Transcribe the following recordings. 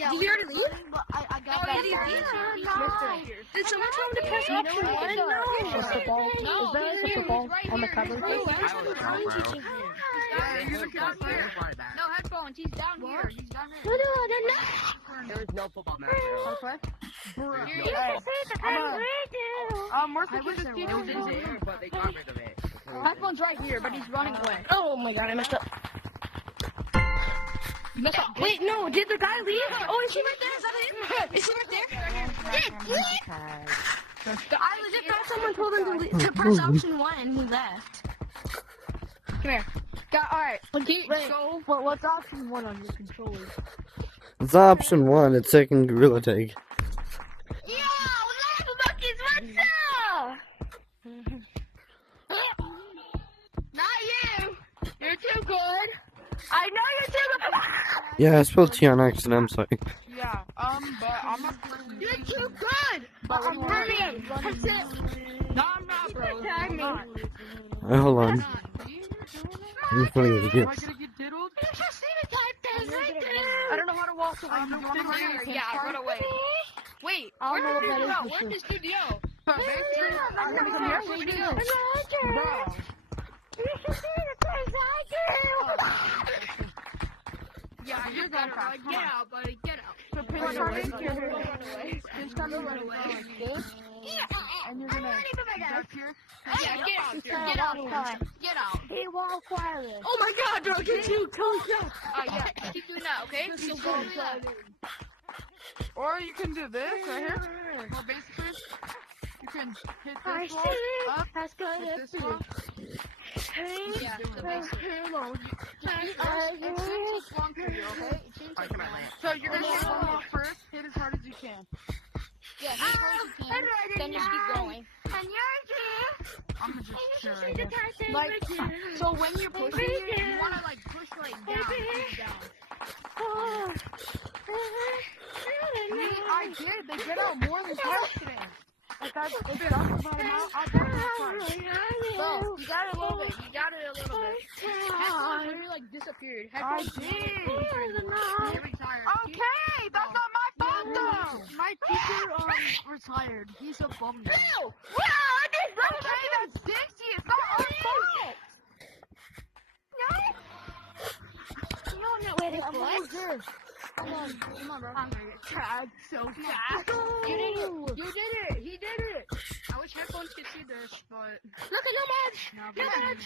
Yeah, did you already leave? I got back. Did someone tell him to press option 1? No. Is there like a football on the cover? No headphones. He's down here. He's down here. There is no football match. It was in there, but they got rid of it. Headphones right here, but he's running away. Oh my god, I messed up. Wait, no, did the guy leave? Oh, is he right there? Is that him? Is he right there? I legit thought someone told him to press option 1 and he left. Come here. Alright, so what's option 1 on your controller? It's option 1. It's taking gorilla tag. Yo, what's up? Not you. You're too good. I know you're too good. Yeah, I spelled T on accident. I'm sorry. Yeah, but I'm not playing. You're too good. I'm hurrying. That's it. No, I'm not, bro. Tag me. Hold on. I'm putting it again. Am I gonna get diddled? You just see the type thing right there. I don't know how to walk away. I'm running here. Yeah, run away. Wait, where did you go? Where did this dude go? I'm gonna come here. Where'd he go? Bro. You should see the things I do. Yeah, you're better. Get out, buddy. Get out. So pinch run away. Pinch run away. Like this. And you're gonna back here. Yeah, get out. Get out. Get out. He won't quietly. Oh my god, bro, get you. Holy crap. Yeah, keep doing that, okay? Keep doing that. Or you can do this right here. Or basically, you can hit this wall up, hit this wall. Yeah, so basically. So you're gonna hit the wall first, hit as hard as you can. Yeah, then just keep going. I'm gonna just sure I guess. Like, so when you're pushing it, you wanna like push like down. I did. They get out more than yesterday. Like I talked about them out. I'll put it in Bro, you got it a little bit. You got it a little bit. Headphones literally like disappeared. Headphones every tire. Okay, that's not my fault though. My teacher retired. He's a bum now. No! I did run. Okay, that's 60. It's not our fault. No! You don't know where to flex. Come on, bro. I'm gonna get tagged so fast. You did it. You did it. He did it. I wish headphones could see this, but Look at no much. No much.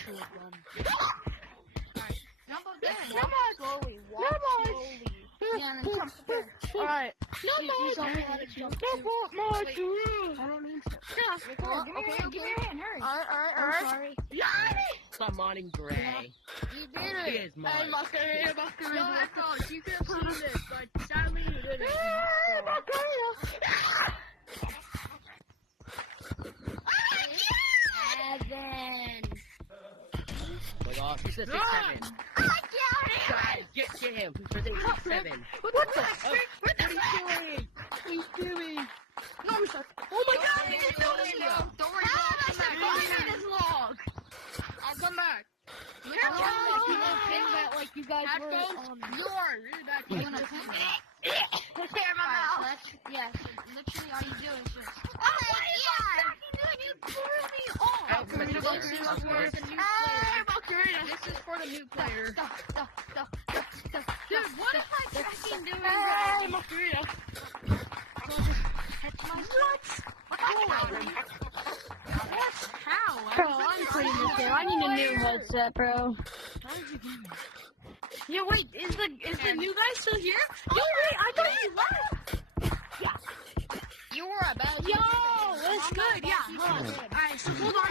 alright. Jump up there. No much. Slowly. Walk No much. slowly. Yeah, and then jump up there. Alright. He's only how to jump too. Much. I don't need to. Yeah. Give me your hand. Hurry. Alright. Sorry. Come on in gray. You did It it. is mine. No headphones. You could have seen this, but sadly you didn't. Evan. Oh my gosh, he's a 6'7". Guys, get him. He's a 6'7". What the frick? What are you doing? No, I'm sorry. Oh my god, you didn't know this now. Don't worry, That's not going in this log. I'll come back. No. Like you guys were. You're back. You wanna pin? Prepare my mouth. Yes, literally all you do is just. Oh my god! You threw me off. This is for the new player. This is for the new player. Dude, what am I fucking doing? How? Bro, I'm putting this there. I need a new headset, bro. Yeah, wait, is the new guy still here? Yo, wait, I thought he left. You were a bad. Yo, that's good. Yeah, hold on. Alright, so hold on.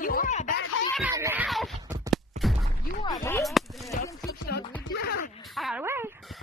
You were a bad